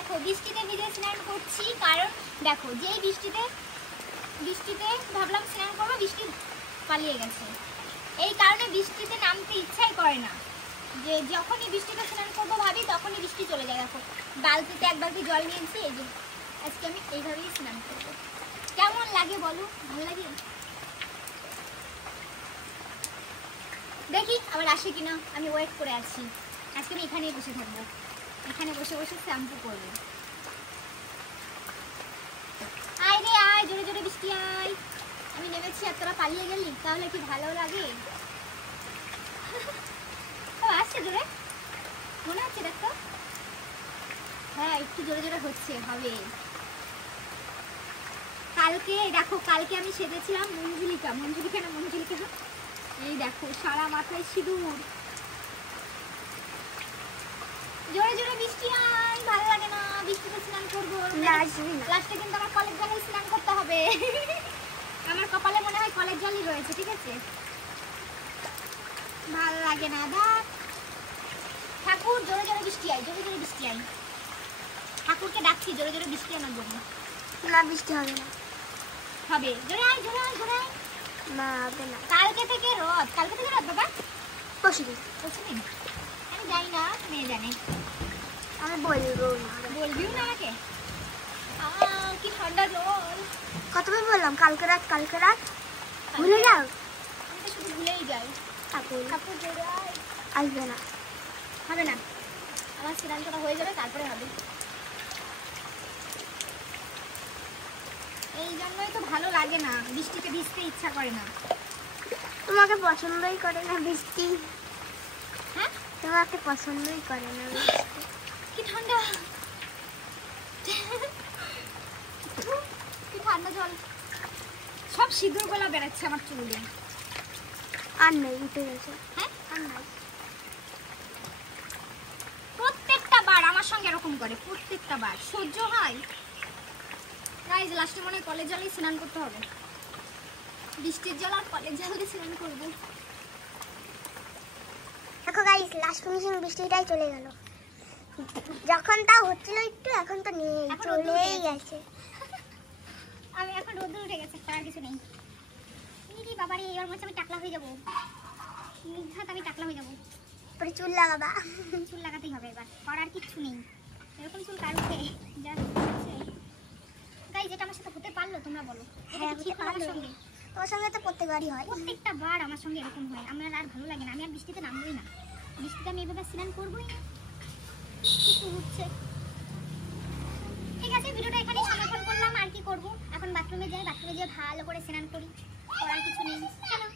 দেখো বৃষ্টিতে ভিজে স্নান করছি, কারণ দেখো যেই বৃষ্টিতে ভাবলাম স্নান করবো, বৃষ্টি পালিয়ে গেছে। এই কারণে বৃষ্টিতে নামতে ইচ্ছাই করে না, যে যখনই বৃষ্টিতে স্নান করবো ভাবি তখনই বৃষ্টি চলে যায়। দেখো বালতিতে এক বালতি জল নিয়েছি, এই যে আজকে আমি এইভাবেই স্নান করবো। কেমন লাগে বলো? ভালো লাগে? দেখি আবার আসে কিনা, আমি ওয়েট করে আছি। আজকে আমি এখানেই বসে থাকবো, এখানে বসে বসে শ্যাম্পু করবো। আয় রে আয়, জোরে জোরে বৃষ্টি আয়। আমি নেমেছি আর তোরা পালিয়ে গেলি, তাহলে কি ভালো লাগে? আসছে জোরে, মনে হচ্ছে দেখো। হ্যাঁ একটু জোরে জোরে হচ্ছে, হবে। কালকে দেখো, কালকে আমি সেজেছিলাম মঞ্জুলিকা না, এই দেখো সারা মাথায় সিঁদুর। জোরে জোরে বৃষ্টি আয়, ভালো লাগে না? বৃষ্টিতে স্নান করবো, লাস্টে কিন্তু আমার কলেজ জলে স্নান করতে হবে। আমার কপালে মনে হয় কলেজ জলই রয়েছে, ঠিক আছে? ভালো লাগে না দেখ। ঠাকুর জোরে জোরে বৃষ্টি আয়, জোরে জোরে বৃষ্টি আয়। ঠাকুরকে ডাকছি জোরে জোরে বৃষ্টি আনার জন্য। না বৃষ্টি হবে না। হবে, জোরে আয় জোরে আয় জোরে আয়। না হবে না। কালকে থেকে রথ বাবা। পরশুদিন আমি জানি না, মেয়ে জানে। আমি বলবো না। বলবিও না আমাকে? কি ঠান্ডা জল। কতবার বললাম কালকে রাত ভুলে যাও। আমি তো শুধু ভুলেই যাই। ঠাকুর জোরে আয়। আসবে না, হবে না, আমার স্নান করা হয়ে যাবে তারপরে হবে। এই জন্যই তো ভালো লাগে না, বৃষ্টিতে ভিজতে ইচ্ছা করে না। তোমাকে পছন্দই করে না বৃষ্টি। হ্যাঁ তোমাকে পছন্দই করে না বৃষ্টি। কি ঠান্ডা, কি ঠান্ডা জল। সব সিঁদুর গোলা বেড়াচ্ছে আমার চুলে। আর নেই, উঠে গেছে। হ্যাঁ আর নাই। প্রত্যেকটা বার আমার সঙ্গে এরকম করে, প্রত্যেকটা বার সহ্য হয়। গাইজ লাস্টে মনে হয় কলেজ জলে স্নান করতে হবে। বৃষ্টির জল আর কলেজ জলে স্নান করবো। দেখো গাইস, লাস্ট ফিনিশিং বৃষ্টিটাই চলে গেল। যখন তা হচ্ছিল একটু, এখন তো নেই, চলেই গেছে। আমি এখন রোদ্দুর উঠে গেছে, করার কিছু নেই। ইরি বাবারে, এবার মনে হচ্ছে আমি টাকলা হয়ে যাবো। নিঘাত আমি টাকলা হয়ে যাবো। পরে চুল লাগাবা। চুল লাগাতেই হবে, এবার করার কিচ্ছু নেই। এরকম চুল কার উঠে যা হচ্ছে। গাইজ এটা আমার সাথে হতে পারলো? তোমরা বলো। হ্যাঁ, ঠিক আমার সঙ্গে, তোমার সঙ্গে তো প্রত্যেকবারই হয়। প্রত্যেকটা বার আমার সঙ্গে এরকম হয়। আমার আর ভালো লাগে না, আমি আর বৃষ্টিতে নামবোই না। বৃষ্টিতে আমি এভাবে স্নান করবোই না। কিছু হচ্ছে। ঠিক আছে, ভিডিওটা এখানেই সমাপন করলাম। আর কি করবো, এখন বাথরুমে যাই, বাথরুমে যেয়ে ভালো করে স্নান করি। করার কিছু নেই, চলো।